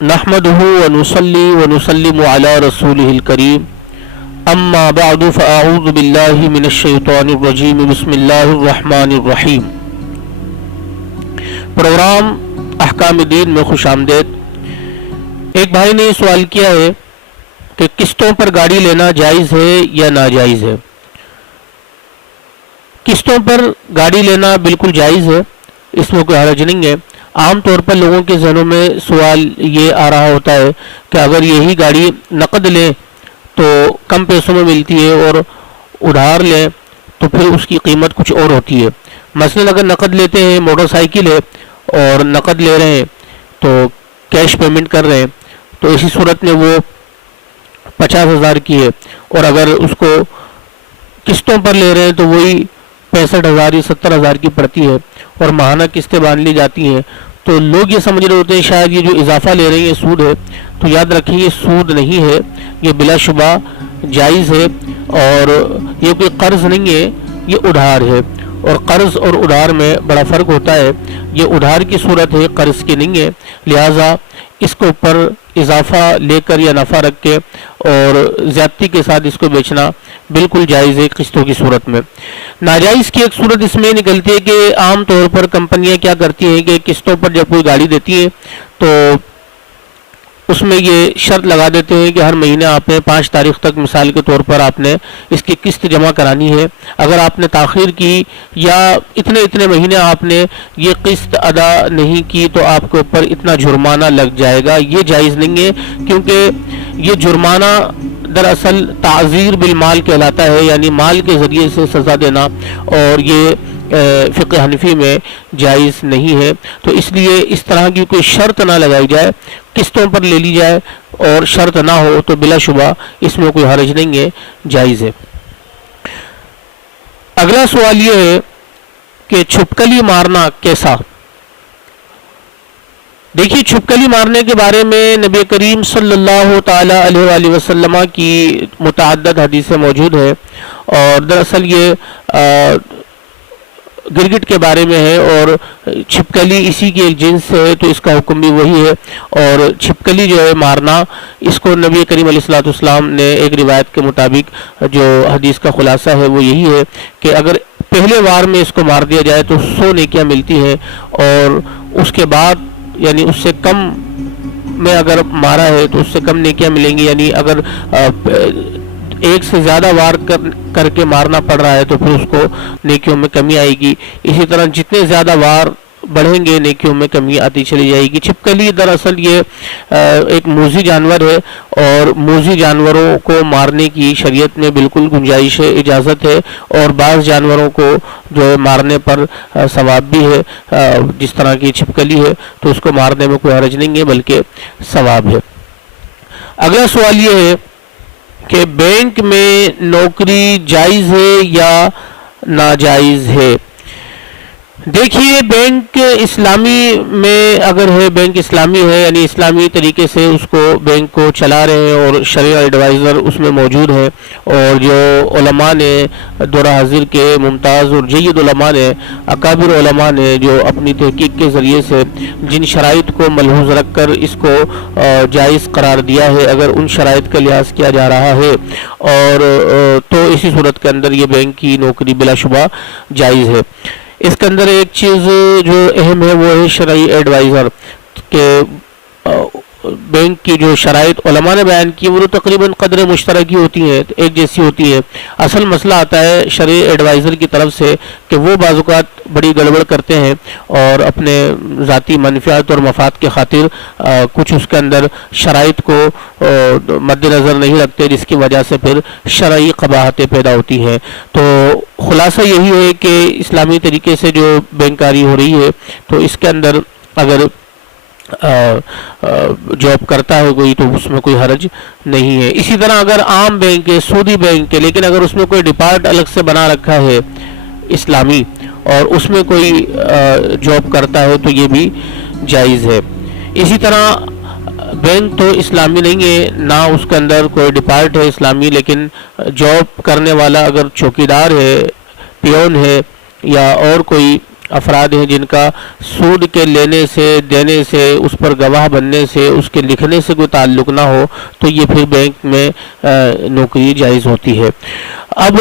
نحمده ونصلي ونسلم على رسوله الكريم اما بعد فاعوذ بالله من الشیطان الرجیم بسم اللہ الرحمن الرحیم۔ پروگرام احکام دین میں خوش آمدید۔ ایک بھائی نے سوال کیا ہے کہ قسطوں پر گاڑی لینا جائز ہے یا ناجائز ہے؟ قسطوں پر گاڑی لینا بالکل جائز ہے، اس میں کوئی حرج نہیں ہے۔ عام طور پر لوگوں کے ذہنوں میں سوال یہ آ رہا ہوتا ہے کہ اگر یہی گاڑی نقد لیں تو کم پیسوں میں ملتی ہے اور ادھار لیں تو پھر اس کی قیمت کچھ اور ہوتی ہے۔ مثلا اگر نقد لیتے ہیں، موٹر سائیکل ہے اور نقد لے رہے ہیں تو کیش پیمنٹ کر رہے ہیں تو اسی صورت میں وہ 50,000 کی ہے، اور اگر اس کو قسطوں پر لے رہے ہیں تو وہی 65,000 یا 70,000 کی پڑتی ہے اور ماہانہ قسطیں باندھ لی جاتی ہیں۔ تو لوگ یہ سمجھ رہے ہوتے ہیں شاید یہ جو اضافہ لے رہے ہیں یہ سود ہے، تو یاد رکھیں یہ سود نہیں ہے، یہ بلا شبہ جائز ہے، اور یہ کوئی قرض نہیں ہے، یہ ادھار ہے، اور قرض اور ادھار میں بڑا فرق ہوتا ہے۔ یہ ادھار کی صورت ہے، قرض کی نہیں ہے، لہٰذا اس کے اوپر اضافہ لے کر یا نفع رکھ کے اور زیادتی کے ساتھ اس کو بیچنا بالکل جائز ہے قسطوں کی صورت میں۔ ناجائز کی ایک صورت اس میں نکلتی ہے کہ عام طور پر کمپنیاں کیا کرتی ہیں کہ قسطوں پر جب کوئی گاڑی دیتی ہے تو اس میں یہ شرط لگا دیتے ہیں کہ ہر مہینے آپ نے 5 تاریخ تک مثال کے طور پر آپ نے اس کی قسط جمع کرانی ہے۔ اگر آپ نے تاخیر کی یا اتنے مہینے آپ نے یہ قسط ادا نہیں کی تو آپ کے اوپر اتنا جرمانہ لگ جائے گا۔ یہ جائز نہیں ہے، کیونکہ یہ جرمانہ دراصل تعزیر بالمال کہلاتا ہے، یعنی مال کے ذریعے سے سزا دینا، اور یہ فقہ حنفی میں جائز نہیں ہے۔ تو اس لیے اس طرح کی کوئی شرط نہ لگائی جائے، قسطوں پر لے لی جائے اور شرط نہ ہو تو بلا شبہ اس میں کوئی حرج نہیں ہے، جائز ہے۔ اگلا سوال یہ ہے کہ چھپکلی مارنا کیسا؟ دیکھیے، چھپکلی مارنے کے بارے میں نبی کریم صلی اللہ تعالی علیہ وآلہ وسلم کی متعدد حدیثیں موجود ہے، اور دراصل یہ گرگٹ کے بارے میں ہے، اور چھپکلی اسی کی ایک جنس ہے تو اس کا حکم بھی وہی ہے۔ اور چھپکلی جو ہے مارنا، اس کو نبی کریم علیہ الصلوۃ والسلام نے ایک روایت کے مطابق جو حدیث کا خلاصہ ہے وہ یہی ہے کہ اگر پہلے وار میں اس کو مار دیا جائے تو 100 نیکیاں ملتی ہیں، اور اس کے بعد یعنی اس سے کم میں اگر مارا ہے تو اس سے کم نیکیاں ملیں گی، یعنی اگر ایک سے زیادہ وار کر کے مارنا پڑ رہا ہے تو پھر اس کو نیکیوں میں کمی آئے گی۔ اسی طرح جتنے زیادہ وار بڑھیں گے نیکیوں میں کمی آتی چلی جائے گی۔ چھپکلی دراصل یہ ایک موذی جانور ہے، اور موذی جانوروں کو مارنے کی شریعت میں بالکل گنجائش ہے، اجازت ہے، اور بعض جانوروں کو جو ہے مارنے پر ثواب بھی ہے، جس طرح کی چھپکلی ہے تو اس کو مارنے میں کوئی حرج نہیں ہے بلکہ ثواب ہے۔ اگلا سوال یہ ہے کہ بینک میں نوکری جائز ہے یا ناجائز ہے؟ دیکھیے، بینک اسلامی میں اگر ہے، بینک اسلامی ہے یعنی اسلامی طریقے سے اس کو بینک کو چلا رہے ہیں اور شرعی ایڈوائزر اس میں موجود ہے، اور جو علماء نے دور حاضر کے ممتاز اور جید علماء نے، اکابر علماء نے جو اپنی تحقیق کے ذریعے سے جن شرائط کو ملحوظ رکھ کر اس کو جائز قرار دیا ہے، اگر ان شرائط کا لحاظ کیا جا رہا ہے اور تو اسی صورت کے اندر یہ بینک کی نوکری بلا شبہ جائز ہے۔ اس کے اندر ایک چیز جو اہم ہے وہ ہے شرعی ایڈوائزر، کہ بینک کی جو شرائط علماء نے بیان کی وہ تقریباً قدر مشترکی ہوتی ہیں، ایک جیسی ہوتی ہے۔ اصل مسئلہ آتا ہے شرعی ایڈوائزر کی طرف سے کہ وہ بعض اوقات بڑی گڑبڑ کرتے ہیں اور اپنے ذاتی منفعت اور مفاد کے خاطر کچھ اس کے اندر شرائط کو مد نظر نہیں رکھتے، جس کی وجہ سے پھر شرعی قباحتیں پیدا ہوتی ہیں۔ تو خلاصہ یہی ہے کہ اسلامی طریقے سے جو بینکاری ہو رہی ہے تو اس کے اندر اگر جاب کرتا ہے کوئی تو اس میں کوئی حرج نہیں ہے۔ اسی طرح اگر عام بینک ہے، سودی بینک ہے، لیکن اگر اس میں کوئی ڈپارٹ الگ سے بنا رکھا ہے اسلامی اور اس میں کوئی جاب کرتا ہے تو یہ بھی جائز ہے۔ اسی طرح بینک تو اسلامی نہیں ہے، نہ اس کے اندر کوئی ڈپارٹ ہے اسلامی، لیکن جاب کرنے والا اگر چوکیدار ہے، پیون ہے یا اور کوئی افراد ہیں جن کا سود کے لینے سے، دینے سے، اس پر گواہ بننے سے، اس کے لکھنے سے کوئی تعلق نہ ہو، تو یہ پھر بینک میں نوکری جائز ہوتی ہے۔ اب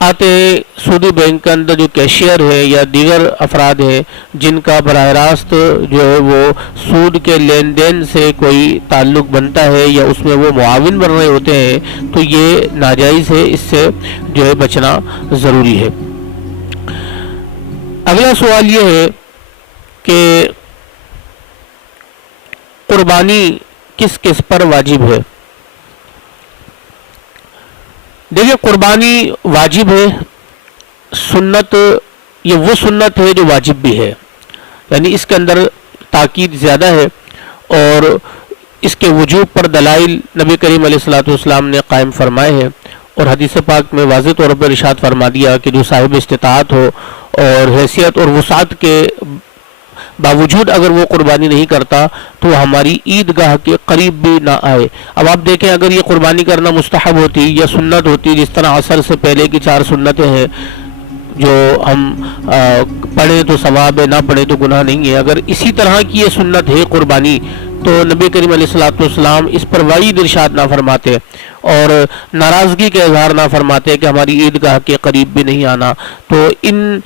آتے ہیں سودی بینک کے اندر جو کیشیئر ہے یا دیگر افراد ہیں جن کا براہ راست جو ہے وہ سود کے لین دین سے کوئی تعلق بنتا ہے یا اس میں وہ معاون بن رہے ہوتے ہیں، تو یہ ناجائز ہے، اس سے جو ہے بچنا ضروری ہے۔ اگلا سوال یہ ہے کہ قربانی کس کس پر واجب ہے؟ دیکھیے، قربانی واجب ہے، سنت یہ وہ سنت ہے جو واجب بھی ہے، یعنی اس کے اندر تاکید زیادہ ہے، اور اس کے وجوب پر دلائل نبی کریم علیہ الصلوۃ والسلام نے قائم فرمائے ہیں، اور حدیث پاک میں واضح طور پر ارشاد فرما دیا کہ جو صاحب استطاعت ہو اور حیثیت اور وسعت کے باوجود اگر وہ قربانی نہیں کرتا تو وہ ہماری عیدگاہ کے قریب بھی نہ آئے۔ اب آپ دیکھیں، اگر یہ قربانی کرنا مستحب ہوتی یا سنت ہوتی، جس طرح عصر سے پہلے کی 4 سنتیں ہیں جو ہم پڑھیں تو ثواب ہے، نہ پڑھیں تو گناہ نہیں ہے، اگر اسی طرح کی یہ سنت ہے قربانی، تو نبی کریم علیہ الصلوۃ والسلام اس پر وعید ارشاد نہ فرماتے اور ناراضگی کا اظہار نہ فرماتے کہ ہماری عیدگاہ کے قریب بھی نہیں آنا۔ تو ان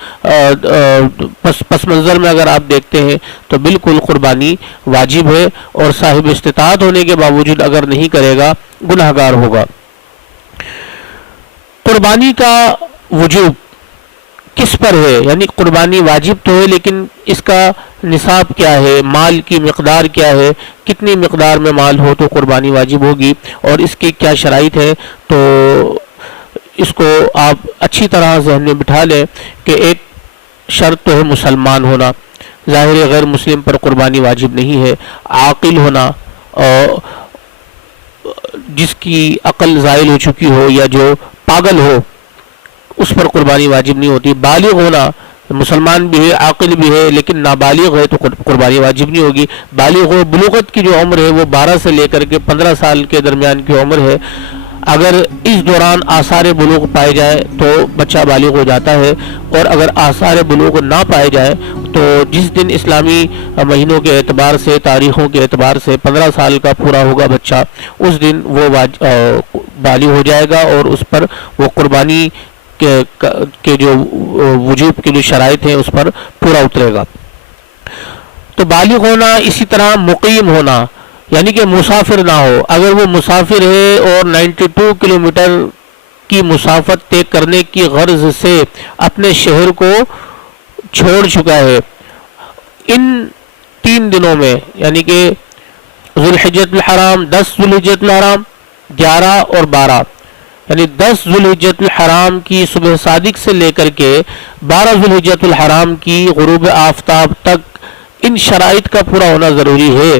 پس منظر میں اگر آپ دیکھتے ہیں تو بالکل قربانی واجب ہے، اور صاحب استطاعت ہونے کے باوجود اگر نہیں کرے گا گناہ گار ہوگا۔ قربانی کا وجوب کس پر ہے؟ یعنی قربانی واجب تو ہے، لیکن اس کا نصاب کیا ہے، مال کی مقدار کیا ہے، کتنی مقدار میں مال ہو تو قربانی واجب ہوگی، اور اس کی کیا شرائط ہے؟ تو اس کو آپ اچھی طرح ذہن میں بٹھا لیں کہ ایک شرط تو ہے مسلمان ہونا، ظاہر غیر مسلم پر قربانی واجب نہیں ہے۔ عاقل ہونا، اور جس کی عقل زائل ہو چکی ہو یا جو پاگل ہو اس پر قربانی واجب نہیں ہوتی۔ بالغ ہونا، مسلمان بھی ہے، عاقل بھی ہے، لیکن نابالغ ہے تو قربانی واجب نہیں ہوگی۔ بالغ ہو، بلوغت کی جو عمر ہے وہ 12 سے لے کر کے 15 سال کے درمیان کی عمر ہے، اگر اس دوران آثار بلوغ پائے جائے تو بچہ بالغ ہو جاتا ہے، اور اگر آثار بلوغ نہ پائے جائے تو جس دن اسلامی مہینوں کے اعتبار سے، تاریخوں کے اعتبار سے 15 سال کا پورا ہوگا بچہ، اس دن وہ بالغ ہو جائے گا، اور اس پر وہ قربانی کے جو وجوب کی جو شرائط ہیں اس پر پورا اترے گا۔ تو بالغ ہونا، اسی طرح مقیم ہونا، یعنی کہ مسافر نہ ہو۔ اگر وہ مسافر ہے اور 92 کلومیٹر کی مسافت طے کرنے کی غرض سے اپنے شہر کو چھوڑ چکا ہے، ان 3 دنوں میں، یعنی کہ ذوالحجۃ الحرام، 10 ذوالحجۃ الحرام، 11 اور 12، یعنی 10 ذوالحجۃ الحرام کی صبح صادق سے لے کر کے 12 ذوالحجۃ الحرام کی غروب آفتاب تک ان شرائط کا پورا ہونا ضروری ہے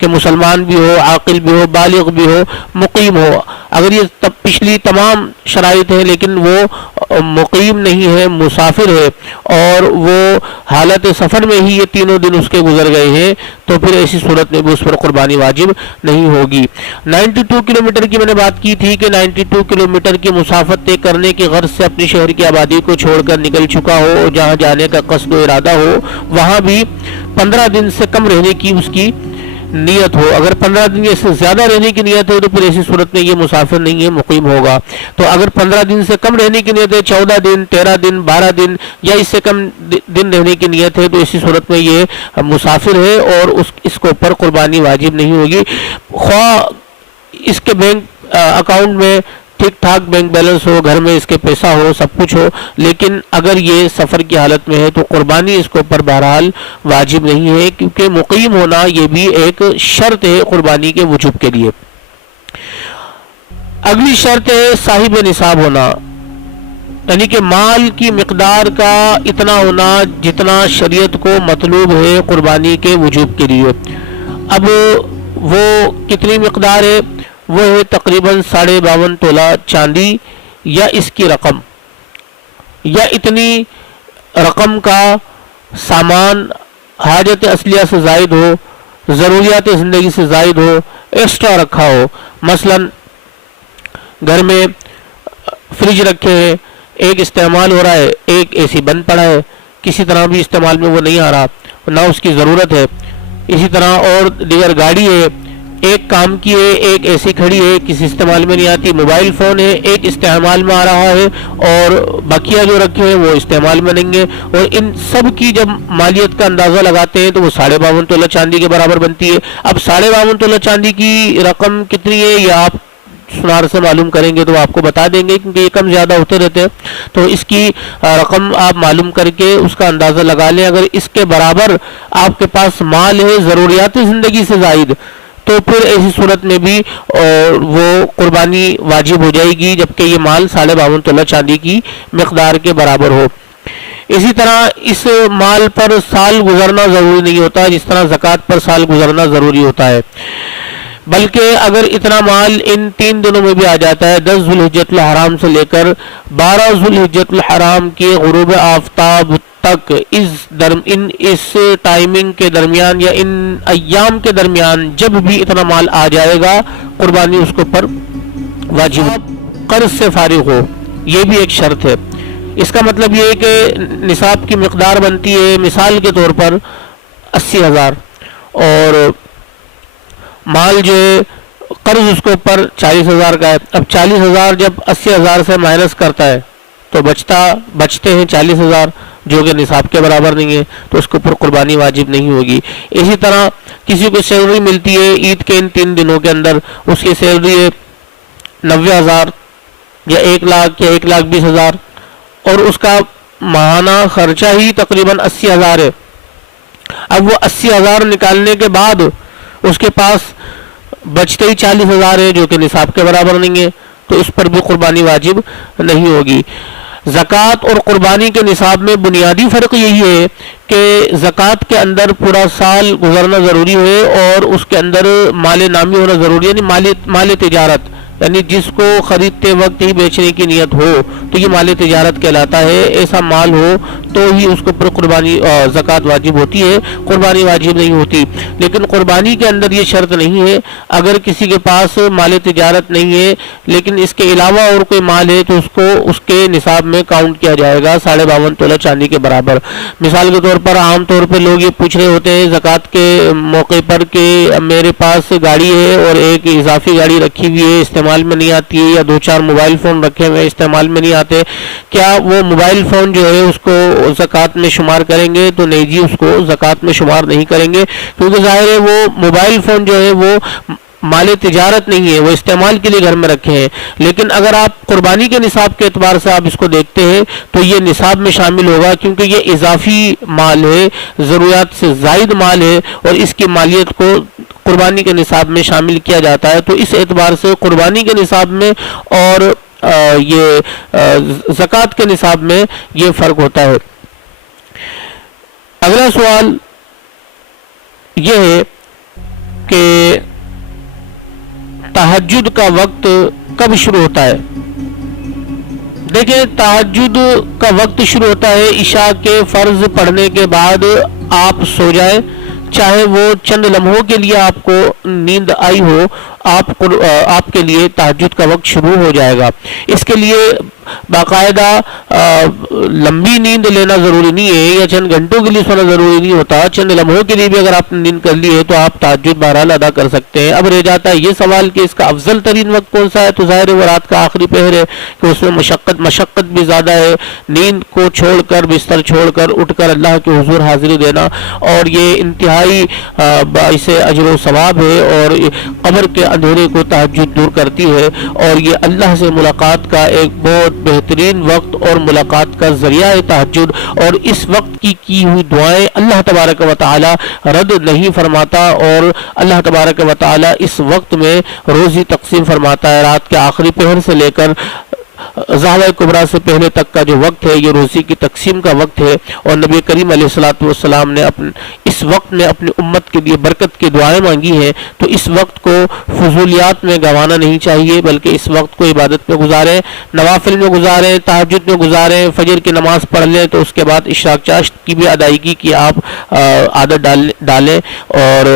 کہ مسلمان بھی ہو، عاقل بھی ہو، بالغ بھی ہو، مقیم ہو۔ اگر یہ پچھلی تمام شرائط ہیں لیکن وہ مقیم نہیں ہے، مسافر ہے، اور وہ حالت سفر میں ہی یہ 3 دن اس کے گزر گئے ہیں، تو پھر ایسی صورت میں بھی اس پر قربانی واجب نہیں ہوگی۔ 92 کلومیٹر کی میں نے بات کی تھی کہ 92 کلومیٹر کی مسافت طے کرنے کی غرض سے اپنی شہر کی آبادی کو چھوڑ کر نکل چکا ہو، اور جہاں جانے کا قصد و ارادہ ہو وہاں بھی 15 دن سے کم رہنے کی اس کی نیت ہو۔ اگر 15 دن سے زیادہ رہنے کی نیت ہے تو پھر ایسی صورت میں یہ مسافر نہیں ہے، مقیم ہوگا۔ تو اگر 15 دن سے کم رہنے کی نیت ہے، 14 دن، 13 دن، 12 دن یا اس سے کم دن رہنے کی نیت ہے، تو ایسی صورت میں یہ مسافر ہے اور اس کے اوپر قربانی واجب نہیں ہوگی، خواہ اس کے بینک اکاؤنٹ میں ٹھیک ٹھاک بینک بیلنس ہو، گھر میں اس کے پیسہ ہو، سب کچھ ہو، لیکن اگر یہ سفر کی حالت میں ہے تو قربانی اس کے اوپر بہرحال واجب نہیں ہے، کیونکہ مقیم ہونا یہ بھی ایک شرط ہے قربانی کے وجوب کے لیے۔ اگلی شرط ہے صاحب نصاب ہونا، یعنی کہ مال کی مقدار کا اتنا ہونا جتنا شریعت کو مطلوب ہے قربانی کے وجوب کے لیے۔ اب وہ کتنی مقدار ہے؟ وہ ہے تقریباً 52.5 تولہ چاندی یا اس کی رقم، یا اتنی رقم کا سامان حاجت اصلیہ سے زائد ہو، ضروریات زندگی سے زائد ہو، ایکسٹرا رکھا ہو۔ مثلا گھر میں فریج رکھے ہیں، ایک استعمال ہو رہا ہے، ایک اے سی بند پڑا ہے، کسی طرح بھی استعمال میں وہ نہیں آ رہا، نہ اس کی ضرورت ہے. اسی طرح اور دیگر گاڑی ہے، ایک کام کی ہے، ایک ایسی کھڑی ہے کسی استعمال میں نہیں آتی. موبائل فون ہے، ایک استعمال میں آ رہا ہے اور بقیہ جو رکھے ہیں وہ استعمال میں نہیں ہے. اور ان سب کی جب مالیت کا اندازہ لگاتے ہیں تو وہ 52.5 تولہ چاندی کے برابر بنتی ہے. اب 52.5 تولہ چاندی کی رقم کتنی ہے یہ آپ سنار سے معلوم کریں گے تو آپ کو بتا دیں گے، کیونکہ یہ کم زیادہ ہوتے رہتے ہیں. تو اس کی رقم آپ معلوم کر کے اس کا اندازہ لگا لیں. اگر اس کے برابر آپ کے پاس مال ہے ضروریات زندگی سے زائد، تو پھر ایسی صورت میں بھی وہ قربانی واجب ہو جائے گی، جبکہ یہ مال 52.5 تولہ چاندی کی مقدار کے برابر ہو. اسی طرح اس مال پر سال گزرنا ضروری نہیں ہوتا، جس طرح زکوٰۃ پر سال گزرنا ضروری ہوتا ہے. بلکہ اگر اتنا مال ان 3 دنوں میں بھی آ جاتا ہے، 10 ذوالحجۃ الحرام سے لے کر 12 ذوالحجۃ الحرام کے غروب آفتاب تک، اس ٹائمنگ کے درمیان یا ان ایام کے درمیان جب بھی اتنا مال آ جائے گا، قربانی اس کو پر واجب. قرض سے فارغ ہو، یہ بھی ایک شرط ہے. اس کا مطلب یہ ہے کہ نصاب کی مقدار بنتی ہے مثال کے طور پر 80,000 اور مال جو ہے قرض اس کے اوپر 40,000 کا ہے. اب 40,000 جب 80,000 سے مائنس کرتا ہے تو بچتے ہیں 40,000 جو کہ نصاب کے برابر نہیں ہے، تو اس کے اوپر قربانی واجب نہیں ہوگی. اسی طرح کسی کو سیلری ملتی ہے عید کے ان 3 دنوں کے اندر، اس کی سیلری ہے 90,000 یا 1 لاکھ یا 1,20,000 اور اس کا ماہانہ خرچہ ہی تقریباً 80,000 ہے. اب وہ 80,000 نکالنے کے بعد اس کے پاس بچتے ہی 40,000 ہے جو کہ نصاب کے برابر نہیں ہے، تو اس پر بھی قربانی واجب نہیں ہوگی. زکوٰۃ اور قربانی کے نصاب میں بنیادی فرق یہی ہے کہ زکوٰۃ کے اندر پورا سال گزرنا ضروری ہے اور اس کے اندر مال نامی ہونا ضروری ہے، یعنی مال تجارت، یعنی جس کو خریدتے وقت ہی بیچنے کی نیت ہو تو یہ مال تجارت کہلاتا ہے. ایسا مال ہو تو ہی اس کو پر قربانی زکوٰۃ واجب ہوتی ہے، قربانی واجب نہیں ہوتی. لیکن قربانی کے اندر یہ شرط نہیں ہے. اگر کسی کے پاس مال تجارت نہیں ہے لیکن اس کے علاوہ اور کوئی مال ہے تو اس کو اس کے نصاب میں کاؤنٹ کیا جائے گا 52.5 تولہ چاندی کے برابر. مثال کے طور پر عام طور پہ لوگ یہ پوچھ رہے ہوتے ہیں زکوٰۃ کے موقع پر کہ میرے پاس گاڑی ہے اور ایک اضافی گاڑی رکھی ہوئی ہے، استعمال میں نہیں آتی ہے، یا 2-4 موبائل فون رکھے ہوئے استعمال میں نہیں آتے، کیا وہ موبائل فون جو ہے اس کو زکوٰۃ میں شمار کریں گے؟ تو نہیں جی، اس کو زکوٰۃ میں شمار نہیں کریں گے، کیونکہ ظاہر ہے وہ موبائل فون جو ہے وہ مال تجارت نہیں ہے، وہ استعمال کے لیے گھر میں رکھے ہیں. لیکن اگر آپ قربانی کے نصاب کے اعتبار سے آپ اس کو دیکھتے ہیں تو یہ نصاب میں شامل ہوگا، کیونکہ یہ اضافی مال ہے، ضروریات سے زائد مال ہے اور اس کی مالیت کو قربانی کے نصاب میں شامل کیا جاتا ہے. تو اس اعتبار سے قربانی کے نصاب میں اور یہ زکوٰۃ کے نصاب میں یہ فرق ہوتا ہے. اگلا سوال یہ ہے کہ تہجد کا وقت کب شروع ہوتا ہے؟ دیکھیں، تہجد کا وقت شروع ہوتا ہے عشاء کے فرض پڑھنے کے بعد آپ سو جائیں، چاہے وہ چند لمحوں کے لیے آپ کو نیند آئی ہو، آپ کے لیے تہجد کا وقت شروع ہو جائے گا. اس کے لیے باقاعدہ لمبی نیند لینا ضروری نہیں ہے یا چند گھنٹوں کے لیے سونا ضروری نہیں ہوتا. چند لمحوں کے لیے بھی اگر آپ نے نیند کر لی ہے تو آپ تہجد بہرحال ادا کر سکتے ہیں. اب رہ جاتا ہے یہ سوال کہ اس کا افضل ترین وقت کون سا ہے، تو ظاہر ہے وہ رات کا آخری پہر ہے کہ اس میں مشقت بھی زیادہ ہے. نیند کو چھوڑ کر، بستر چھوڑ کر اٹھ کر اللہ کے حضور حاضری دینا، اور یہ انتہائی باعث اجر و ثواب ہے اور قبر کے اندھیرے کو تہجد دور کرتی ہے، اور یہ اللہ سے ملاقات کا ایک بہت بہترین وقت اور ملاقات کا ذریعہ ہے تہجد. اور اس وقت کی ہوئی دعائیں اللہ تبارک و تعالی رد نہیں فرماتا، اور اللہ تبارک و تعالی اس وقت میں روزی تقسیم فرماتا ہے. رات کے آخری پہر سے لے کر ضحوہ کبریٰ سے پہلے تک کا جو وقت ہے یہ روزی کی تقسیم کا وقت ہے، اور نبی کریم علیہ الصلوۃ والسلام نے اس وقت میں اپنی امت کے لیے برکت کی دعائیں مانگی ہیں. تو اس وقت کو فضولیات میں گنوانا نہیں چاہیے، بلکہ اس وقت کو عبادت میں گزاریں، نوافل میں گزاریں، تہجد میں گزاریں، فجر کی نماز پڑھ لیں، تو اس کے بعد اشراق چاشت کی بھی ادائیگی کی آپ عادت ڈالیں، اور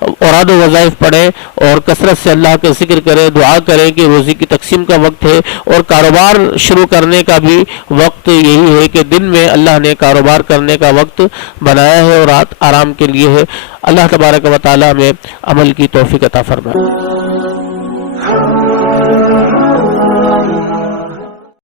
اوراد و وظائف پڑھیں، اور کثرت سے اللہ کا ذکر کریں، دعا کریں کہ روزی کی تقسیم کا وقت ہے، اور کاروبار کاروبار شروع کرنے کا بھی وقت یہی ہے کہ دن میں اللہ نے کاروبار کرنے کا وقت بنایا ہے اور رات آرام کے لیے ہے۔ اللہ تبارک و تعالی میں عمل کی توفیق عطا فرمائے۔